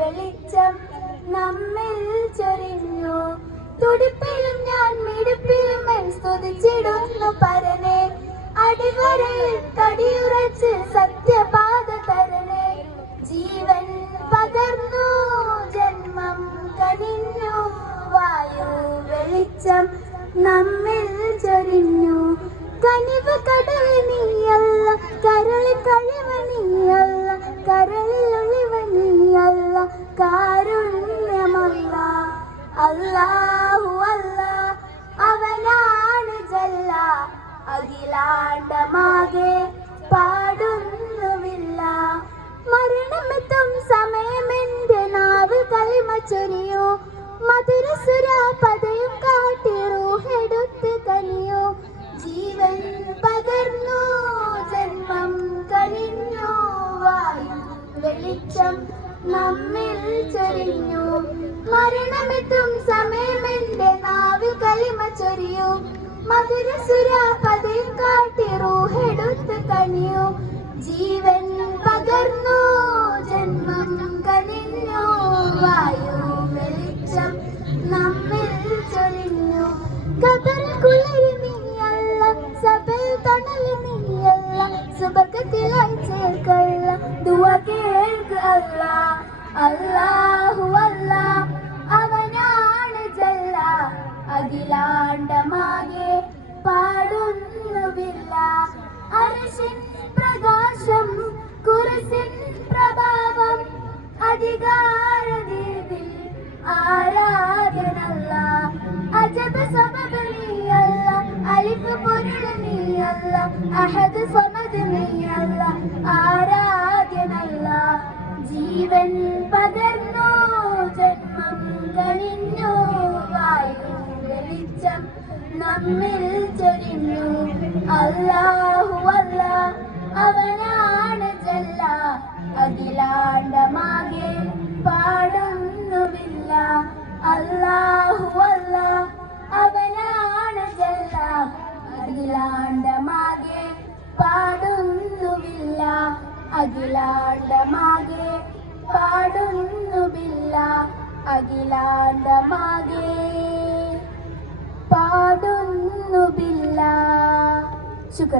വെളിച്ചം നമ്മിൽ ചൊരിഞ്ഞു. തുടിപ്പിലും ഞാൻ മിടുപ്പിലും സ്തുതിച്ചിടുന്നു പരനെ. അടിവരയിൽ കടിയുറച്ച് സത്യപാത തരനെ. ജീവൻ പകർന്നു ജന്മം കനിഞ്ഞു. വായു വെളിച്ചം നമ്മിൽ ചൊരിഞ്ഞു. കനിവ് കടൽ നീയല്ല, കരളിൽ കഴിവ് നീയല്ല, കരളിൽ ഒളിവ് നീയല്ല, കാരുണ്യമല്ല. അല്ലാഹു അല്ലാ, അവനാണ് ജല്ല, അഖിലാണ്ടമാകെ പാടുന്നുവില്ല. മരണമെത്തും സമയമെന്റെ നാവിൽ കലിമ ചൊരിയൂ. മധുരസുര പദയും കാട്ടി റൂഹെടുത്ത് കനിയൂ. ജീവൻ പകർന്നു ജന്മം കനിഞ്ഞു. വായു വെളിച്ചം നമ്മിൽ ചൊരിഞ്ഞു. മരണമെത്തും സമയമെന്റെ നാവിൽ കലിമ ചൊരിയൂ. മധുരസുര പദയും കാട്ടി റൂഹെടുത്ത് കനിയൂ. ജീവൻ പകർന്നു ജന്മം കനിഞ്ഞു. വായു വെളിച്ചം നമ്മിൽ ചൊരിഞ്ഞു. കബറിൽ കുളിര് നീയല്ല, സഭയിൽ തണല് നീയല്ല, സുബർക്കത്തിലായി ചേർക്കല്ല. ദുആ കേൾക്ക് അല്ലാ. അല്ലാഹു അല്ലാ, അവനാണ് ജല്ല, അഖിലാണ്ടമാകെ പാടുന്നുവില്ല. അർശിൻ പ്രകാശം, കുർസിൻ പ്രഭാവം, അധികാരദീപിൽ ആരാധനല്ല. അജബ് സബബ് നീയല്ല, അലിഫ് പൊരുൾ നീയല്ല, അഹദ് സമദ് നീയല്ല, ആരാധ്യനല്ല. ജീവൻ പകർന്നു ജന്മം കനിഞ്ഞു. വായു വെളിച്ചം നമ്മിൽ ചൊരിഞ്ഞു. അല്ലാഹു അല്ലാ, അവനാണ് ജല്ല, അഖിലാണ്ടമാകെ പാടുന്നുവില്ല. അല്ലാഹു അല്ലാ, അവനാണ് ജല്ല, അഖിലാണ്ടമാകെ പാടുന്നുവില്ല. അഖിലാണ്ടമാകെ പാടുന്നുവില്ല. അഖിലാണ്ടമാകെ പാടുന്നുവില്ല. ശുക്രൻ.